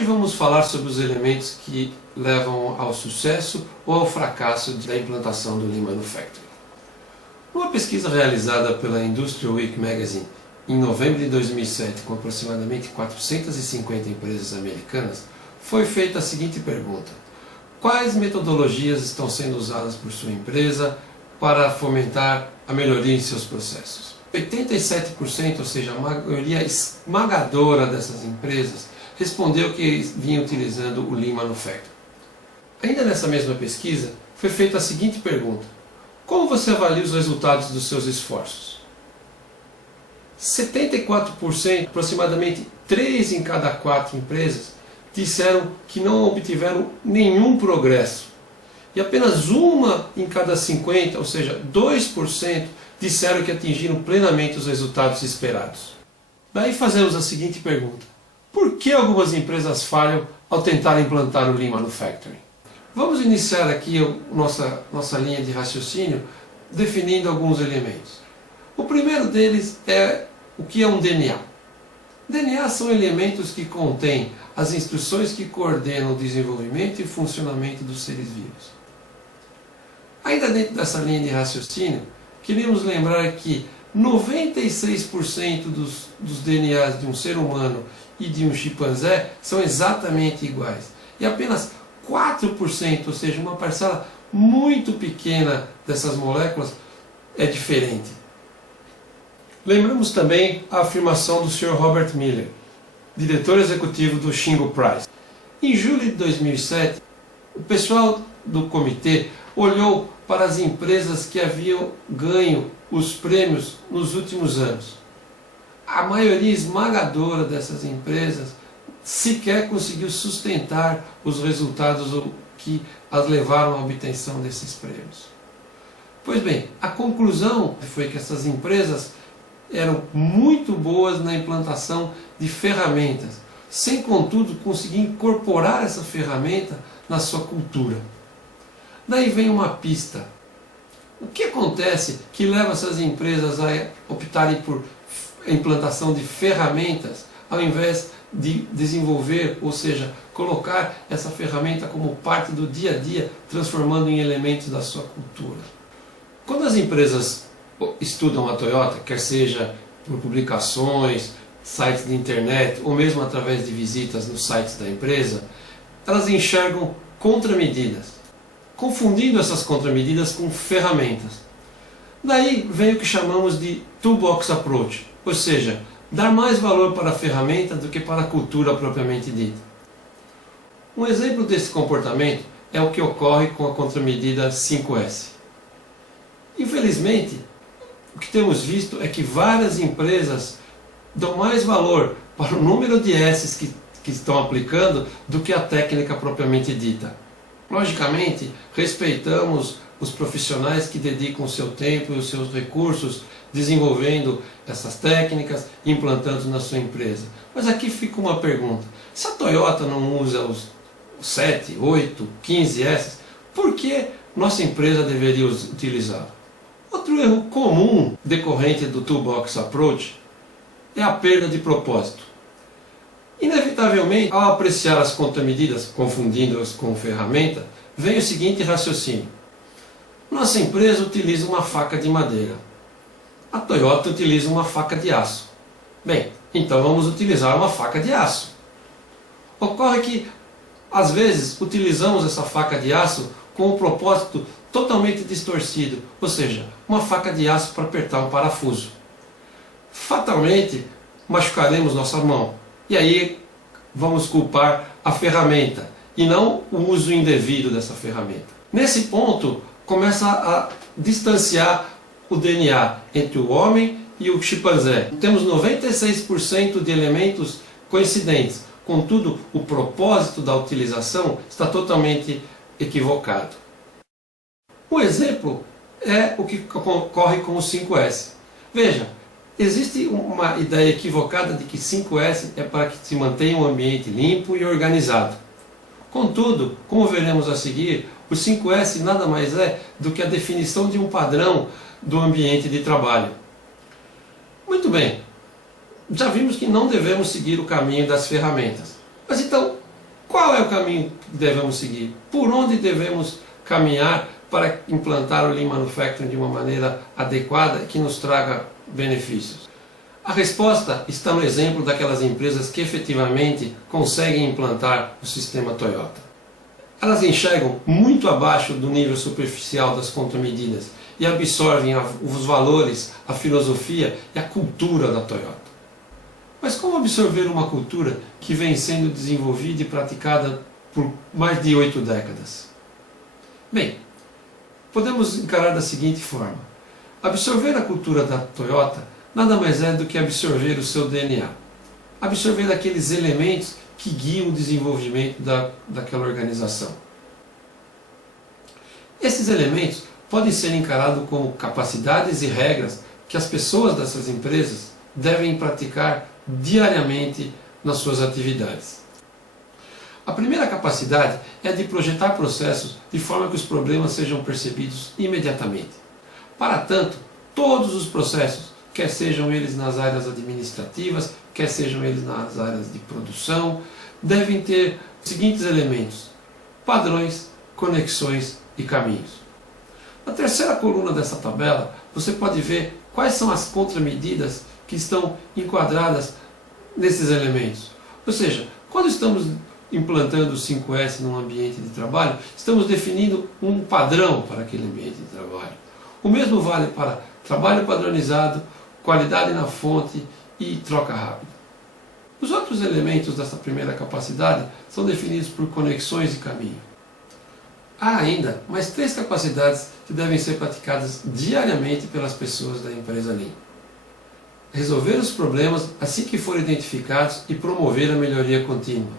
Hoje vamos falar sobre os elementos que levam ao sucesso ou ao fracasso da implantação do Lean Manufacturing. Numa pesquisa realizada pela Industrial Week Magazine em novembro de 2007, com aproximadamente 450 empresas americanas, foi feita a seguinte pergunta: quais metodologias estão sendo usadas por sua empresa para fomentar a melhoria em seus processos? 87%, ou seja, a maioria esmagadora dessas empresas, respondeu que vinha utilizando o Lean Manufacturing. Ainda nessa mesma pesquisa, foi feita a seguinte pergunta: como você avalia os resultados dos seus esforços? 74%, aproximadamente 3 em cada 4 empresas, disseram que não obtiveram nenhum progresso. E apenas 1 em cada 50, ou seja, 2%, disseram que atingiram plenamente os resultados esperados. Daí fazemos a seguinte pergunta: por que algumas empresas falham ao tentar implantar o Lean Manufacturing? Vamos iniciar aqui a nossa linha de raciocínio definindo alguns elementos. O primeiro deles é o que é um DNA. DNA são elementos que contêm as instruções que coordenam o desenvolvimento e funcionamento dos seres vivos. Ainda dentro dessa linha de raciocínio, queríamos lembrar que 96% dos DNAs de um ser humano e de um chimpanzé são exatamente iguais. E apenas 4%, ou seja, uma parcela muito pequena dessas moléculas é diferente. Lembramos também a afirmação do Sr. Robert Miller, diretor executivo do Shingo Price. Em julho de 2007, o pessoal do comitê olhou para as empresas que haviam ganho os prêmios nos últimos anos. A maioria esmagadora dessas empresas sequer conseguiu sustentar os resultados que as levaram à obtenção desses prêmios. Pois bem, a conclusão foi que essas empresas eram muito boas na implantação de ferramentas, sem contudo conseguir incorporar essa ferramenta na sua cultura. Daí vem uma pista. O que acontece que leva essas empresas a optarem por implantação de ferramentas ao invés de desenvolver, ou seja, colocar essa ferramenta como parte do dia a dia, transformando em elementos da sua cultura? Quando as empresas estudam a Toyota, quer seja por publicações, sites de internet ou mesmo através de visitas nos sites da empresa, elas enxergam contramedidas, confundindo essas contramedidas com ferramentas. Daí vem o que chamamos de Toolbox Approach, ou seja, dar mais valor para a ferramenta do que para a cultura propriamente dita. Um exemplo desse comportamento é o que ocorre com a contramedida 5S. Infelizmente, o que temos visto é que várias empresas dão mais valor para o número de S's que estão aplicando do que a técnica propriamente dita. Logicamente, respeitamos os profissionais que dedicam o seu tempo e os seus recursos desenvolvendo essas técnicas e implantando na sua empresa. Mas aqui fica uma pergunta: se a Toyota não usa os 7, 8, 15 S, por que nossa empresa deveria utilizá-lo? Outro erro comum decorrente do Toolbox Approach é a perda de propósito. Inevitavelmente, ao apreciar as contramedidas, confundindo-as com ferramenta, vem o seguinte raciocínio: nossa empresa utiliza uma faca de madeira, a Toyota utiliza uma faca de aço. Bem, então vamos utilizar uma faca de aço. Ocorre que, às vezes, utilizamos essa faca de aço com um propósito totalmente distorcido, ou seja, uma faca de aço para apertar um parafuso. Fatalmente, machucaremos nossa mão. E aí vamos culpar a ferramenta e não o uso indevido dessa ferramenta. Nesse ponto, começa a distanciar o DNA entre o homem e o chimpanzé. Temos 96% de elementos coincidentes, contudo, o propósito da utilização está totalmente equivocado. Um exemplo é o que ocorre com o 5S. Veja, existe uma ideia equivocada de que 5S é para que se mantenha um ambiente limpo e organizado. Contudo, como veremos a seguir, o 5S nada mais é do que a definição de um padrão do ambiente de trabalho. Muito bem, já vimos que não devemos seguir o caminho das ferramentas. Mas então, é o caminho que devemos seguir? Por onde devemos caminhar para implantar o Lean Manufacturing de uma maneira adequada e que nos traga benefícios? A resposta está no exemplo daquelas empresas que efetivamente conseguem implantar o sistema Toyota. Elas enxergam muito abaixo do nível superficial das contramedidas e absorvem os valores, a filosofia e a cultura da Toyota. Mas como absorver uma cultura que vem sendo desenvolvida e praticada por mais de 8 décadas? Bem, podemos encarar da seguinte forma: absorver a cultura da Toyota nada mais é do que absorver o seu DNA, absorver aqueles elementos que guiam o desenvolvimento daquela organização. Esses elementos podem ser encarados como capacidades e regras que as pessoas dessas empresas devem praticar diariamente nas suas atividades. A primeira capacidade é a de projetar processos de forma que os problemas sejam percebidos imediatamente. Para tanto, todos os processos, quer sejam eles nas áreas administrativas, quer sejam eles nas áreas de produção, devem ter os seguintes elementos: padrões, conexões e caminhos. Na terceira coluna dessa tabela, você pode ver quais são as contramedidas que estão enquadradas nesses elementos. Ou seja, quando estamos implantando o 5S num ambiente de trabalho, estamos definindo um padrão para aquele ambiente de trabalho. O mesmo vale para trabalho padronizado, qualidade na fonte e troca rápida. Os outros elementos dessa primeira capacidade são definidos por conexões e caminho. Há ainda mais 3 capacidades que devem ser praticadas diariamente pelas pessoas da empresa Lean: resolver os problemas assim que forem identificados e promover a melhoria contínua,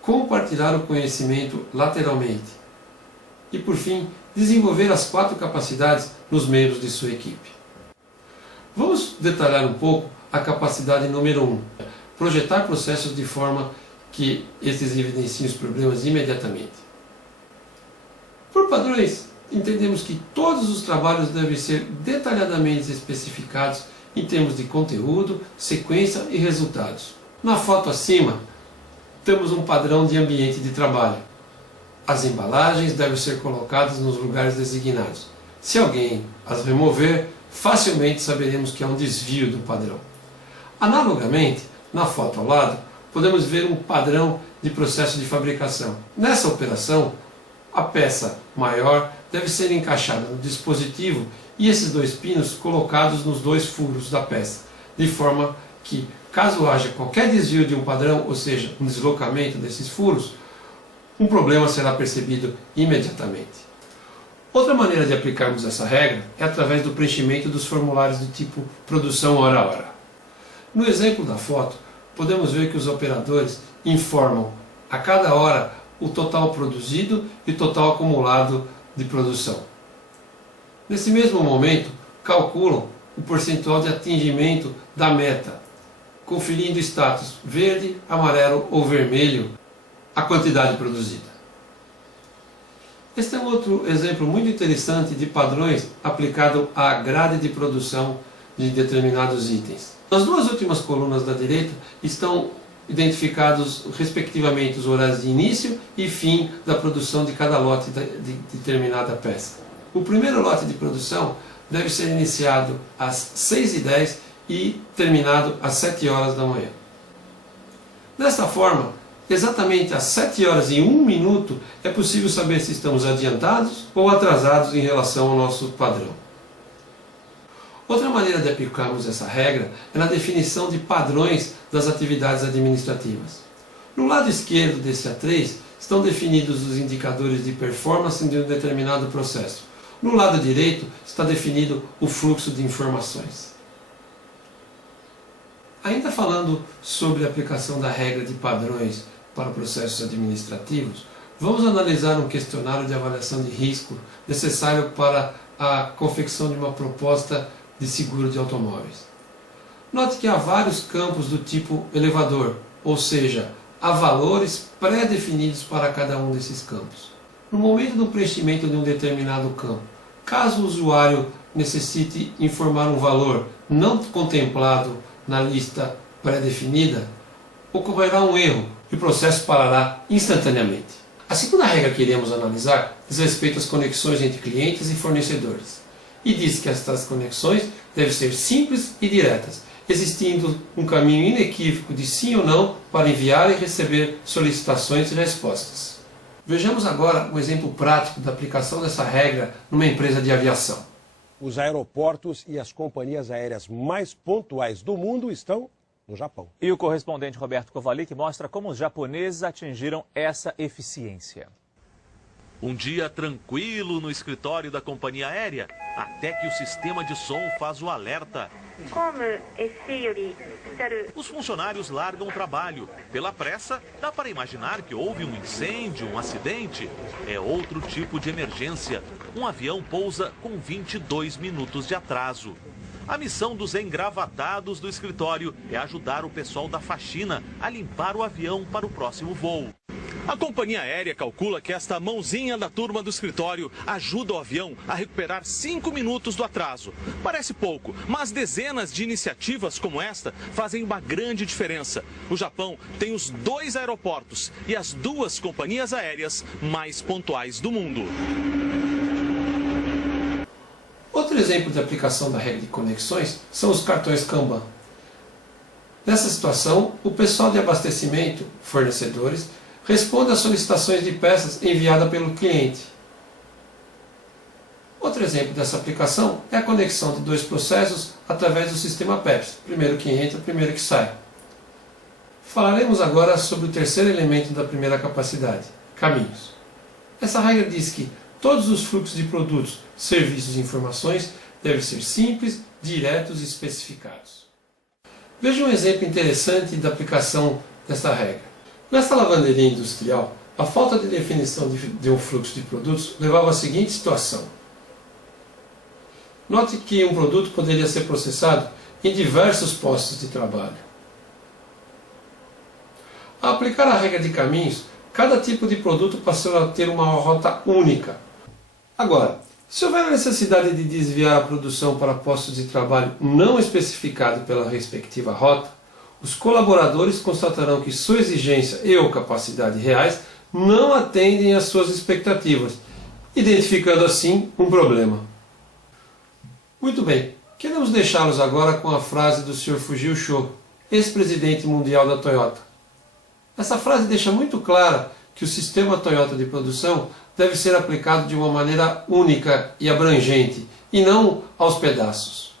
compartilhar o conhecimento lateralmente e, por fim, desenvolver as 4 capacidades nos membros de sua equipe. Vamos detalhar um pouco a capacidade número 1, projetar processos de forma que estes evidenciem os problemas imediatamente. Por padrões, entendemos que todos os trabalhos devem ser detalhadamente especificados em termos de conteúdo, sequência e resultados. Na foto acima, temos um padrão de ambiente de trabalho. As embalagens devem ser colocadas nos lugares designados. Se alguém as remover, facilmente saberemos que há um desvio do padrão. Analogamente, na foto ao lado, podemos ver um padrão de processo de fabricação. Nessa operação, a peça maior deve ser encaixada no dispositivo e esses 2 pinos colocados nos 2 furos da peça, de forma que, caso haja qualquer desvio de um padrão, ou seja, um deslocamento desses furos, um problema será percebido imediatamente. Outra maneira de aplicarmos essa regra é através do preenchimento dos formulários do tipo produção hora a hora. No exemplo da foto, podemos ver que os operadores informam a cada hora o total produzido e o total acumulado de produção. Nesse mesmo momento, calculam o percentual de atingimento da meta, conferindo o status verde, amarelo ou vermelho a quantidade produzida. Este é um outro exemplo muito interessante de padrões aplicado à grade de produção de determinados itens. Nas 2 últimas colunas da direita estão identificados respectivamente os horários de início e fim da produção de cada lote de determinada peça. O primeiro lote de produção deve ser iniciado às 6h10 e terminado às 7 horas da manhã. Desta forma, exatamente às 7 horas e 1 minuto é possível saber se estamos adiantados ou atrasados em relação ao nosso padrão. Outra maneira de aplicarmos essa regra é na definição de padrões das atividades administrativas. No lado esquerdo desse A3 estão definidos os indicadores de performance de um determinado processo. No lado direito está definido o fluxo de informações. Ainda falando sobre a aplicação da regra de padrões para processos administrativos, vamos analisar um questionário de avaliação de risco necessário para a confecção de uma proposta de seguro de automóveis. Note que há vários campos do tipo elevador, ou seja, há valores pré-definidos para cada um desses campos. No momento do preenchimento de um determinado campo, caso o usuário necessite informar um valor não contemplado na lista pré-definida, ocorrerá um erro, e o processo parará instantaneamente. A segunda regra que iremos analisar diz respeito às conexões entre clientes e fornecedores, e diz que estas conexões devem ser simples e diretas, existindo um caminho inequívoco de sim ou não para enviar e receber solicitações e respostas. Vejamos agora um exemplo prático da aplicação dessa regra numa empresa de aviação. Os aeroportos e as companhias aéreas mais pontuais do mundo estão no Japão. E o correspondente Roberto Kovalik mostra como os japoneses atingiram essa eficiência. Um dia tranquilo no escritório da companhia aérea, até que o sistema de som faz o alerta. Os funcionários largam o trabalho. Pela pressa, dá para imaginar que houve um incêndio, um acidente. É outro tipo de emergência. Um avião pousa com 22 minutos de atraso. A missão dos engravatados do escritório é ajudar o pessoal da faxina a limpar o avião para o próximo voo. A companhia aérea calcula que esta mãozinha da turma do escritório ajuda o avião a recuperar 5 minutos do atraso. Parece pouco, mas dezenas de iniciativas como esta fazem uma grande diferença. O Japão tem os 2 aeroportos e as 2 companhias aéreas mais pontuais do mundo. Outro exemplo de aplicação da regra de conexões são os cartões Kanban. Nessa situação, o pessoal de abastecimento, fornecedores, responde às solicitações de peças enviadas pelo cliente. Outro exemplo dessa aplicação é a conexão de 2 processos através do sistema PEPS, primeiro que entra, primeiro que sai. Falaremos agora sobre o terceiro elemento da primeira capacidade, caminhos. Essa regra diz que todos os fluxos de produtos, serviços e informações devem ser simples, diretos e especificados. Veja um exemplo interessante da aplicação dessa regra. Nesta lavanderia industrial, a falta de definição de um fluxo de produtos levava à seguinte situação. Note que um produto poderia ser processado em diversos postos de trabalho. Ao aplicar a regra de caminhos, cada tipo de produto passou a ter uma rota única. Agora, se houver a necessidade de desviar a produção para postos de trabalho não especificados pela respectiva rota, os colaboradores constatarão que sua exigência e ou capacidade reais não atendem às suas expectativas, identificando assim um problema. Muito bem, queremos deixá-los agora com a frase do Sr. Fujio Sho, ex-presidente mundial da Toyota. Essa frase deixa muito clara que o sistema Toyota de produção deve ser aplicado de uma maneira única e abrangente, e não aos pedaços.